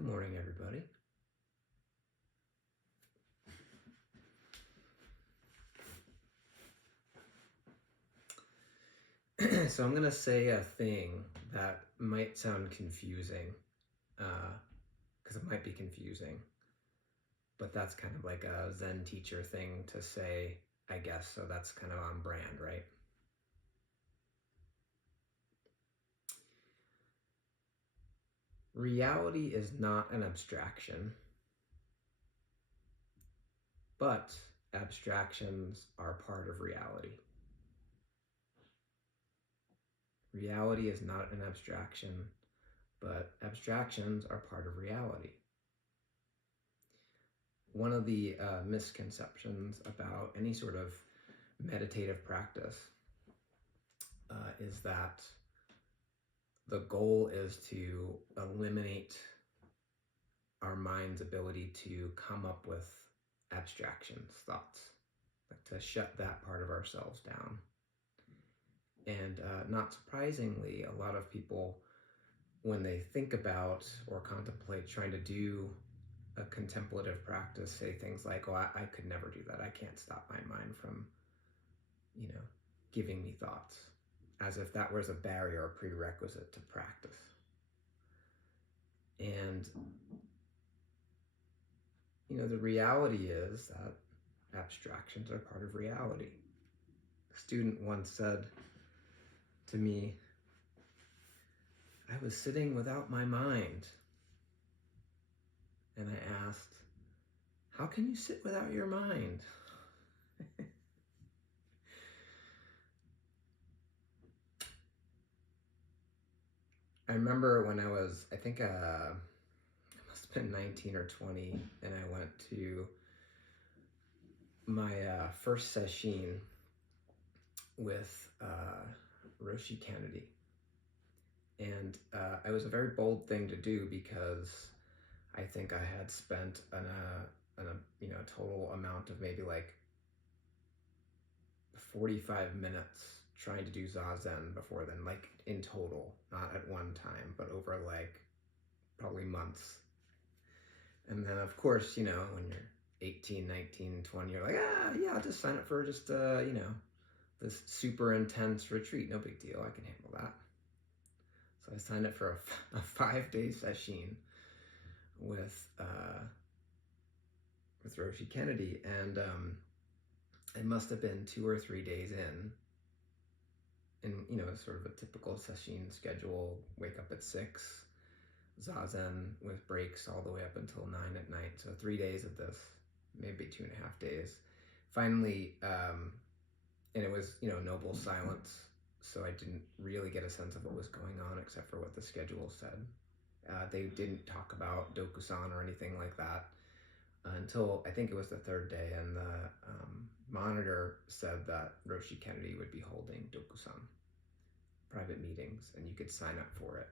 Good morning, everybody. So I'm going to say a thing that might sound confusing, because it might be confusing, but that's kind of like a Zen teacher thing to say, I guess, so that's kind of on brand, right? Reality is not an abstraction, but abstractions are part of reality. Reality is not an abstraction, but abstractions are part of reality. One of the misconceptions about any sort of meditative practice is that the goal is to eliminate our mind's ability to come up with abstractions, thoughts, like to shut that part of ourselves down. And not surprisingly, a lot of people, when they think about or contemplate trying to do a contemplative practice, say things like, oh, I could never do that. I can't stop my mind from, giving me thoughts, as if that was a barrier or prerequisite to practice. And, the reality is that abstractions are part of reality. A student once said to me, I was sitting without my mind. And I asked, how can you sit without your mind? I remember when I was, I think I must have been 19 or 20, and I went to my first session with Roshi Kennedy. And it was a very bold thing to do because I think I had spent a total amount of maybe like 45 minutes trying to do Zazen before then, like in total, not at one time, but over like probably months. And then of course, when you're 18, 19, 20, you're like, yeah, I'll just sign up for just, this super intense retreat. No big deal. I can handle that. So I signed up for a 5-day session with Roshi Kennedy, and it must have been 2 or 3 days in, and sort of a typical session schedule. Wake up at 6, Zazen with breaks all the way up until 9 at night. So 3 days of this, maybe 2.5 days. Finally, and it was noble silence, so I didn't really get a sense of what was going on except for what the schedule said. They didn't talk about Dokusan or anything like that until I think it was the 3rd day, and the monitor said that Roshi Kennedy would be holding Dokusan private meetings, and you could sign up for it.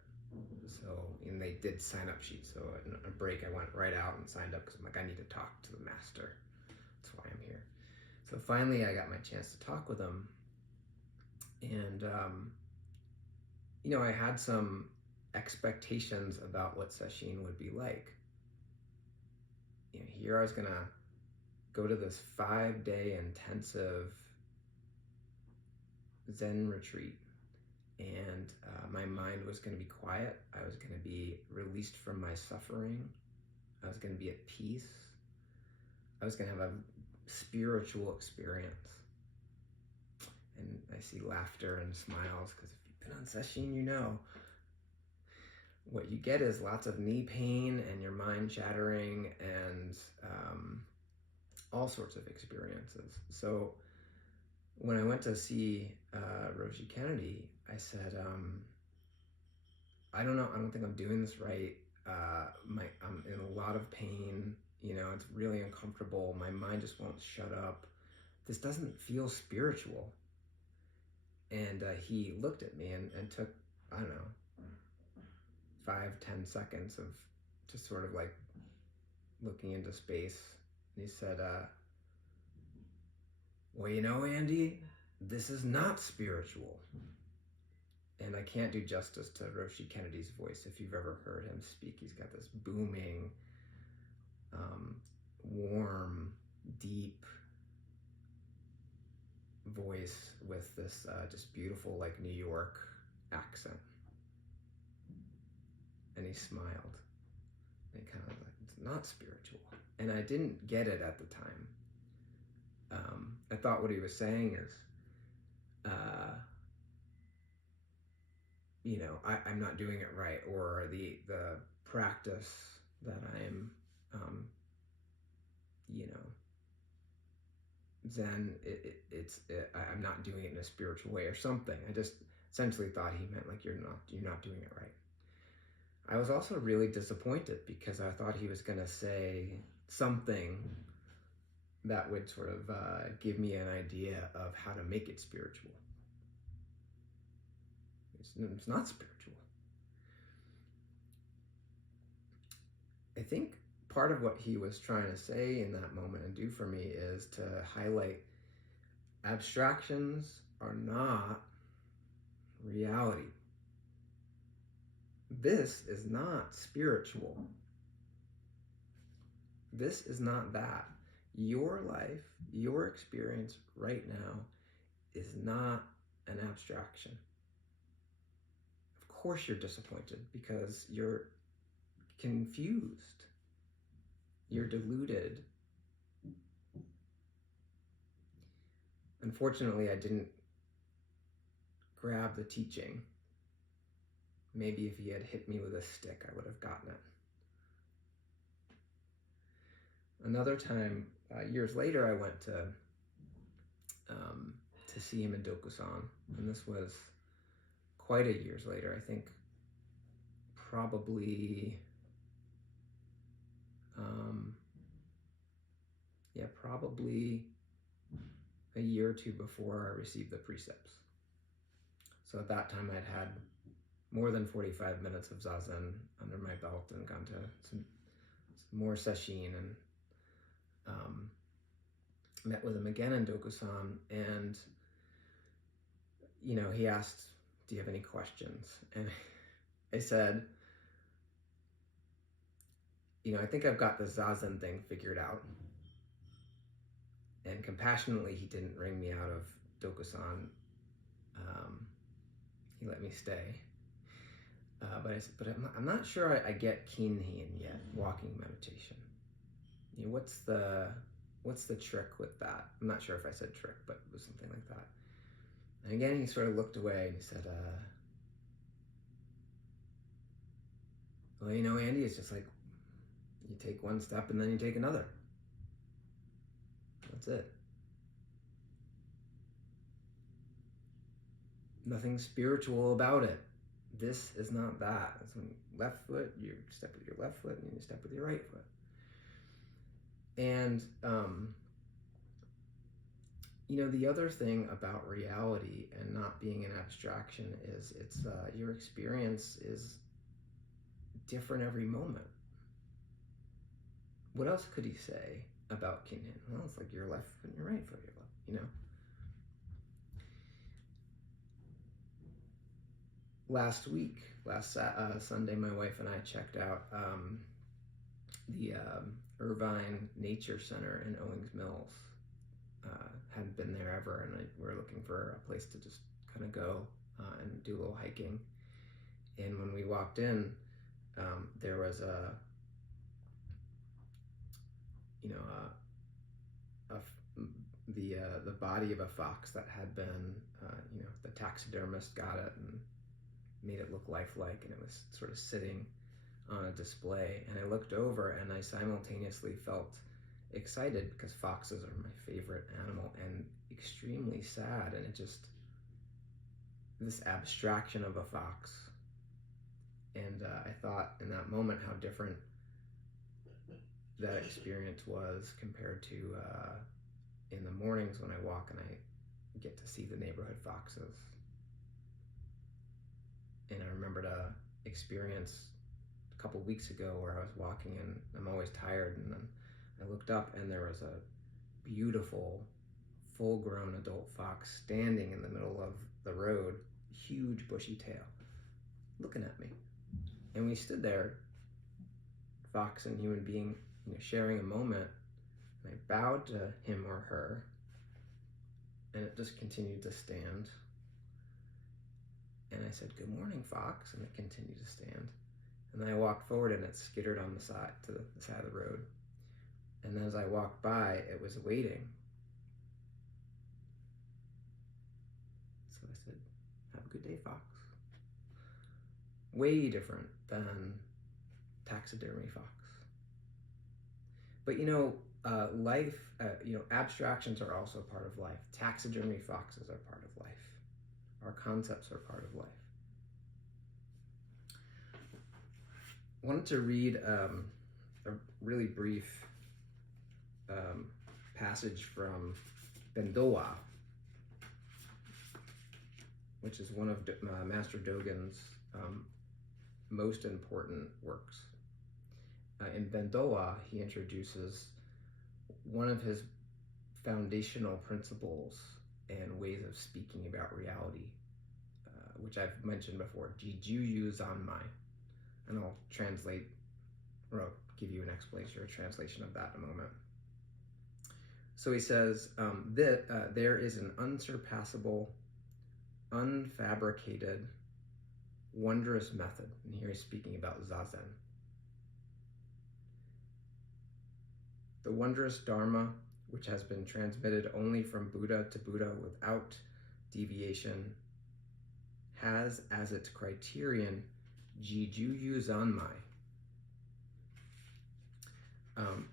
So, and they did sign up sheets. So in a break, I went right out and signed up because I'm like, I need to talk to the master. That's why I'm here. So finally, I got my chance to talk with him, and I had some expectations about what session would be like. Here I was gonna go to this 5-day intensive Zen retreat, and my mind was going to be quiet. I was going to be released from my suffering. I was going to be at peace. I was going to have a spiritual experience. And I see laughter and smiles because if you've been on session, what you get is lots of knee pain and your mind shattering and all sorts of experiences. So when I went to see Roshi Kennedy, I said, I don't know, I don't think I'm doing this right. I'm in a lot of pain, it's really uncomfortable. My mind just won't shut up. This doesn't feel spiritual. And he looked at me and took, I don't know, 5-10 seconds of just sort of like looking into space. And he said, well, Andy, this is not spiritual. And I can't do justice to Roshi Kennedy's voice. If you've ever heard him speak, he's got this booming, warm, deep voice with this just beautiful, like, New York accent. And he smiled. And kind of like, it's not spiritual. And I didn't get it at the time. I thought what he was saying is, I'm not doing it right, or the practice that I'm, Zen, I'm not doing it in a spiritual way or something. I just essentially thought he meant like you're not doing it right. I was also really disappointed because I thought he was going to say something that would sort of give me an idea of how to make it spiritual. It's not spiritual. I think part of what he was trying to say in that moment and do for me is to highlight abstractions are not reality. This is not spiritual. This is not that. Your life, your experience right now is not an abstraction. Of course you're disappointed because you're confused. You're deluded. Unfortunately, I didn't grab the teaching. Maybe if he had hit me with a stick, I would have gotten it. Another time, years later, I went to see him in Dokusan, and this was quite a years later. I think probably, probably a year or two before I received the precepts. So at that time, I'd had more than 45 minutes of Zazen under my belt and gone to some more sesshin, and met with him again in Dokusan, and he asked, do you have any questions? And I said, I think I've got the Zazen thing figured out. And compassionately, he didn't wring me out of Dokusan. He let me stay. But I said, I'm not sure I get Kinhin yet, walking meditation. What's the trick with that? I'm not sure if I said trick, but it was something like that. And again, he sort of looked away and he said, well, Andy, it's just like you take one step and then you take another. That's it. Nothing spiritual about it. This is not that. It's when left foot, you step with your left foot, and then you step with your right foot. And, the other thing about reality and not being an abstraction is it's your experience is different every moment. What else could he say about Kinhin? Well, it's like your left foot and your right foot, Last Sunday, my wife and I checked out the Irvine Nature Center in Owings Mills. Hadn't been there ever, and we were looking for a place to just kind of go and do a little hiking. And when we walked in, there was the body of a fox that had been, the taxidermist got it and made it look lifelike, and it was sort of sitting on a display. And I looked over and I simultaneously felt excited because foxes are my favorite animal, and extremely sad. And it just, this abstraction of a fox. And I thought in that moment how different that experience was compared to in the mornings when I walk and I get to see the neighborhood foxes. And I remembered a experience a couple weeks ago where I was walking, and I'm always tired, and then I looked up and there was a beautiful full-grown adult fox standing in the middle of the road, huge bushy tail, looking at me. And we stood there, fox and human being, sharing a moment. And I bowed to him or her, and it just continued to stand. And I said, "Good morning, fox," and it continued to stand. And then I walked forward, and it skittered on the side to the side of the road. And then as I walked by, it was waiting. So I said, "Have a good day, fox." Way different than taxidermy fox. But life, abstractions are also part of life. Taxidermy foxes are part of life. Our concepts are part of life. I wanted to read a really brief passage from Bendowa, which is one of Master Dōgen's most important works. In Bendowa, he introduces one of his foundational principles and ways of speaking about reality, which I've mentioned before, jijuyu zanmai. And I'll translate, or I'll give you an explanation or a translation of that in a moment. So he says that there is an unsurpassable, unfabricated, wondrous method. And here he's speaking about Zazen. The wondrous dharma, which has been transmitted only from Buddha to Buddha without deviation, has as its criterion jijuyu zanmai.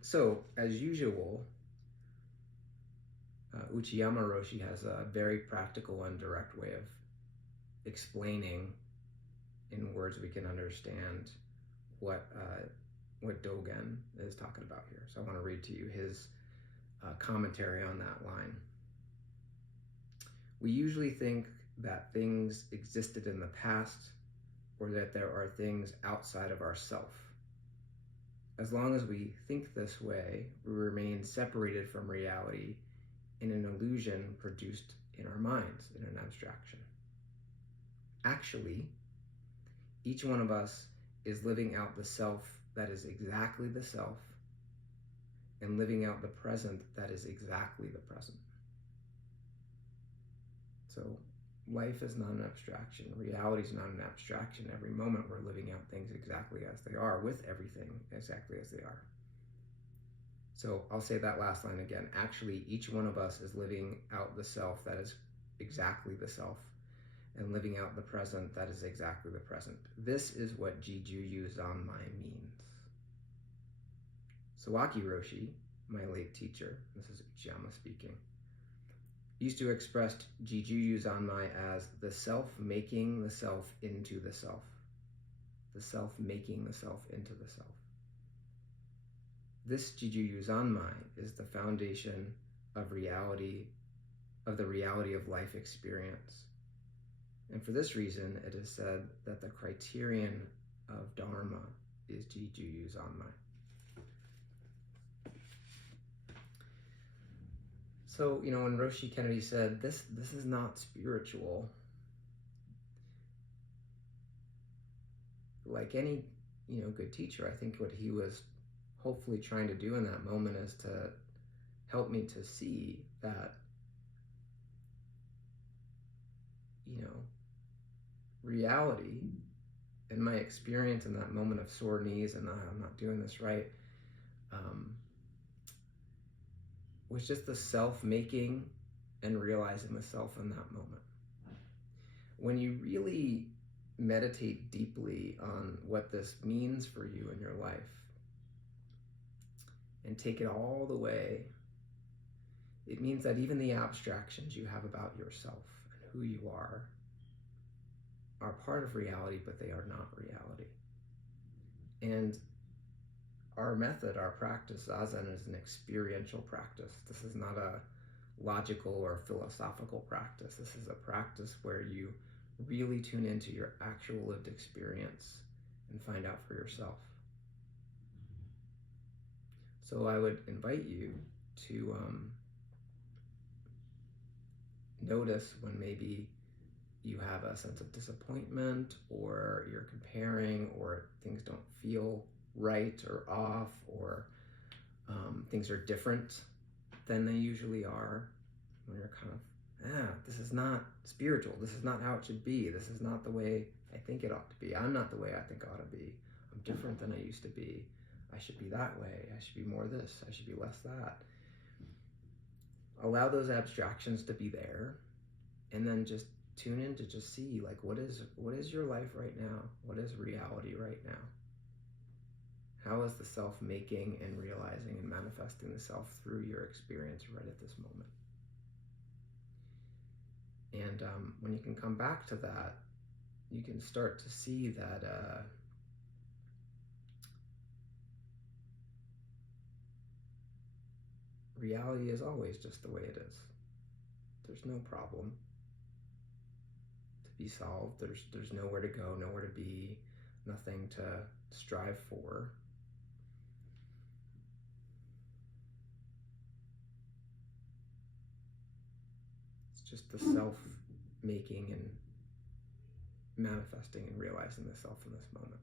So, as usual, Uchiyama Roshi has a very practical and direct way of explaining in words we can understand what Dōgen is talking about here. So I want to read to you his commentary on that line. We usually think that things existed in the past, or that there are things outside of ourself. As long as we think this way, we remain separated from reality in an illusion produced in our minds, in an abstraction. Actually, each one of us is living out the self that is exactly the self, and living out the present that is exactly the present. So life is not an abstraction. Reality is not an abstraction. Every moment we're living out things exactly as they are, with everything exactly as they are. So I'll say that last line again. Actually, each one of us is living out the self that is exactly the self, and living out the present that is exactly the present. This is what jijuyu zanmai means. Sawaki Roshi, my late teacher, this is Uchiyama speaking, used to express jijuyu zanmai as the self making the self into the self. The self making the self into the self. This jijuyu zanmai is the foundation of reality, of the reality of life experience. And for this reason, it is said that the criterion of dharma is jijuyu zanmai. So, when Roshi Kennedy said, this is not spiritual, like any, good teacher, I think what he was hopefully trying to do in that moment is to help me to see that, reality and my experience in that moment of sore knees and I'm not doing this right, was just the self-making and realizing the self in that moment. When you really meditate deeply on what this means for you in your life and take it all the way, it means that even the abstractions you have about yourself and who you are part of reality, but they are not reality. And our method, our practice, Zazen, is an experiential practice. This is not a logical or philosophical practice. This is a practice where you really tune into your actual lived experience and find out for yourself. So I would invite you to notice when maybe you have a sense of disappointment, or you're comparing, or things don't feel right or off, or things are different than they usually are, when you're kind of, this is not spiritual, this is not how it should be, this is not the way I think it ought to be, I'm not the way I think I ought to be, I'm different than I used to be, I should be that way, I should be more this, I should be less that. Allow those abstractions to be there, and then just tune in to just see, like, what is your life right now? What is reality right now? How is the self making and realizing and manifesting the self through your experience right at this moment? And when you can come back to that, you can start to see that reality is always just the way it is. There's no problem to be solved. There's nowhere to go, nowhere to be, nothing to strive for. It's just the self making and manifesting and realizing the self in this moment.